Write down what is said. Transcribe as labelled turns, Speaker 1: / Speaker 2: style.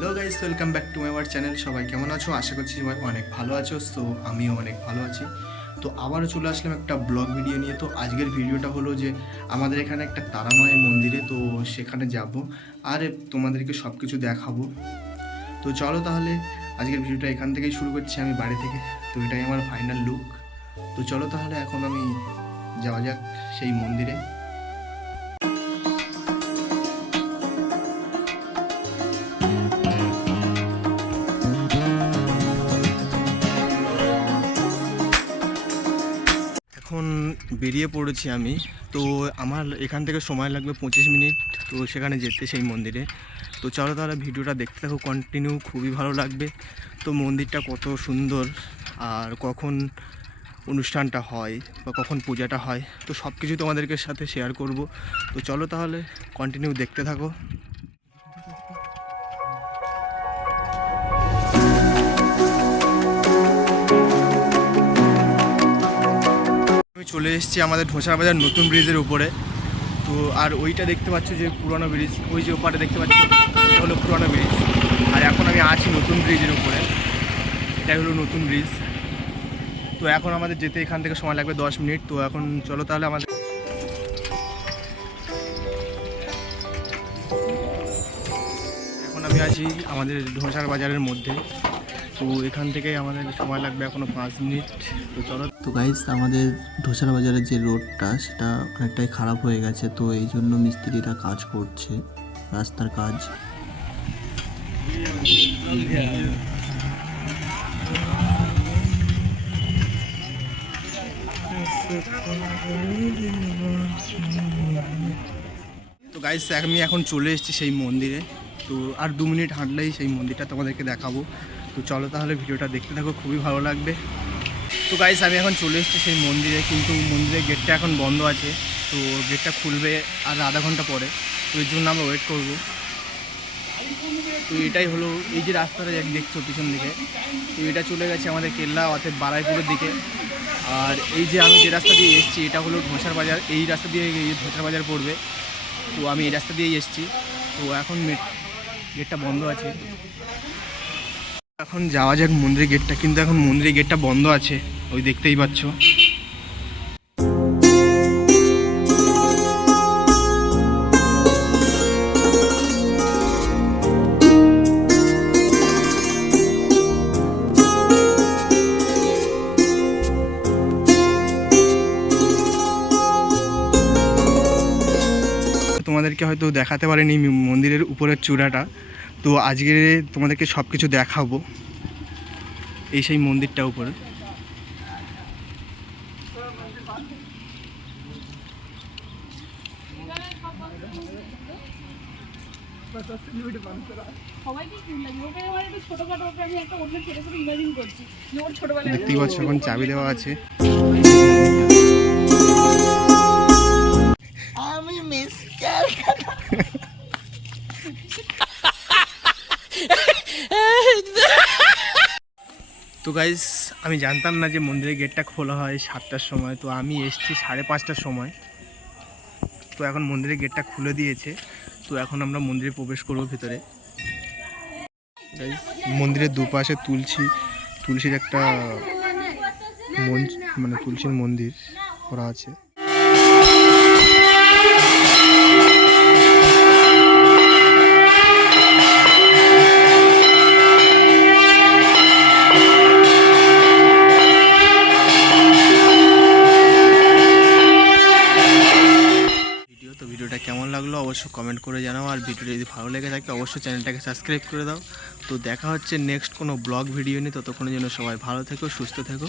Speaker 1: Hello guys welcome back to my channel সবাই কেমন আছো? আশা করছি সবাই অনেক ভালো আছো তো আমিও অনেক ভালো আছি। তো আবারও চলে আসলাম একটা ব্লগ ভিডিও নিয়ে। তো আজকের ভিডিওটা হলো যে, আমাদের এখানে একটা তারামায়ের মন্দিরে, তো সেখানে যাব। আর তোমাদেরকে সব কিছু দেখাবো। তো চলো তাহলে, আজকের ভিডিওটা এখান থেকেই শুরু করছি আমি বাড়ি থেকে। তো এটাই আমার ফাইনাল লুক তো চলো তাহলে এখন আমি যাওয়া যাক সেই মন্দিরে। বেরিয়ে পড়েছি আমি। তো আমার এখান থেকে সময় লাগবে পঁচিশ মিনিট। তো সেখানে যেতে সেই মন্দিরে। তো চলো তাহলে ভিডিওটা দেখতে থাকো কন্টিনিউ খুবই ভালো লাগবে। তো মন্দিরটা কত সুন্দর আর কখন অনুষ্ঠানটা হয় বা কখন পূজাটা হয়। তো সব কিছু তোমাদেরকে সাথে শেয়ার করব। তো চলো তাহলে কন্টিনিউ দেখতে থাকো। চলে এসেছি আমাদের ঢোসার বাজার নতুন ব্রিজের উপরে। তো আর ওইটা দেখতে পাচ্ছ যে পুরনো ব্রিজ ওই যে ওপারে দেখতে পাচ্ছ, এটা হলো পুরনো ব্রিজ আর এখন আমি আছি নতুন ব্রিজের উপরে। এটাই হলো নতুন ব্রিজ তো এখন আমাদের যেতে এখান থেকে সময় লাগবে দশ মিনিট। তো এখন চলো তাহলে আমাদের এখন আমি আছি আমাদের ঢোসার বাজারের মধ্যে। তো এখান থেকে আমাদের সময় লাগবে এখনও পাঁচ মিনিট। তো চলো।
Speaker 2: তো গাইস আমাদের ঢোসার বাজারের যে রোডটা সেটা অনেকটাই খারাপ হয়ে গেছে তো এই জন্য মিস্ত্রিরা কাজ করছে রাস্তার কাজ।
Speaker 1: তো গাইস আমি এখন চলে এসেছি সেই মন্দিরে তো আর দু মিনিট হাঁটলেই সেই মন্দিরটা তোমাদেরকে দেখাবো। তো চলো তাহলে ভিডিওটা দেখতে থাকো, খুবই ভালো লাগবে। তো গাইস আমি এখন চলে এসেছি সেই মন্দিরে, কিন্তু মন্দিরের গেটটা এখন বন্ধ আছে, তো গেটটা খুলবে আর আধা ঘণ্টা পরে। তো এর জন্য আমরা ওয়েট করব। তো এটাই হলো, এই যে রাস্তাটা দেখ- দেখছ পিছন দিকে, তো এটা চলে গেছে আমাদের কেল্লা, অর্থাৎ বারাইপুরের দিকে। আর এই যে আমি যে রাস্তা দিয়ে এসেছি, এটা হলো ঢোসার বাজার। এই রাস্তা দিয়ে ঢোসার বাজার পড়বে। তো আমি এই রাস্তা দিয়েই এসেছি। তো এখন গেটটা বন্ধ আছে। এখন যাওয়া যাক মন্দিরের গেটটা কিন্তু এখন মন্দিরের গেটটা বন্ধ আছে, ওই দেখতেই পাচ্ছ। তোমাদেরকে হয়তো দেখাতে পারিনি মন্দিরের উপরের চূড়াটা। তো আজকে তোমাদেরকে সব কিছু দেখাবো। এই সেই মন্দিরটা উপরে। দেখতেই পাচ্ছ এখন চাবি দেওয়া আছে।
Speaker 2: আমি মিস
Speaker 1: তো গাইজ আমি জানতাম না যে মন্দিরের গেটটা খোলা হয় সাতটার সময়। তো আমি এসছি সাড়ে পাঁচটার সময়। তো এখন মন্দিরের গেটটা খুলে দিয়েছে। তো এখন আমরা মন্দিরে প্রবেশ করব ভিতরে। মন্দিরের দুপাশে তুলসী, তুলসীর একটা মন মানে তুলসীর মন্দির করা আছে। অবশ্যই কমেন্ট করে জানাও। আর ভিডিও যদি ভালো লেগে থাকে, অবশ্যই চ্যানেলটাকে সাবস্ক্রাইব করে দাও। তো দেখা হচ্ছে নেক্সট কোনো ব্লগ ভিডিও নিয়ে। ততক্ষণের জন্য সবাই ভালো থেকো, সুস্থ থেকো।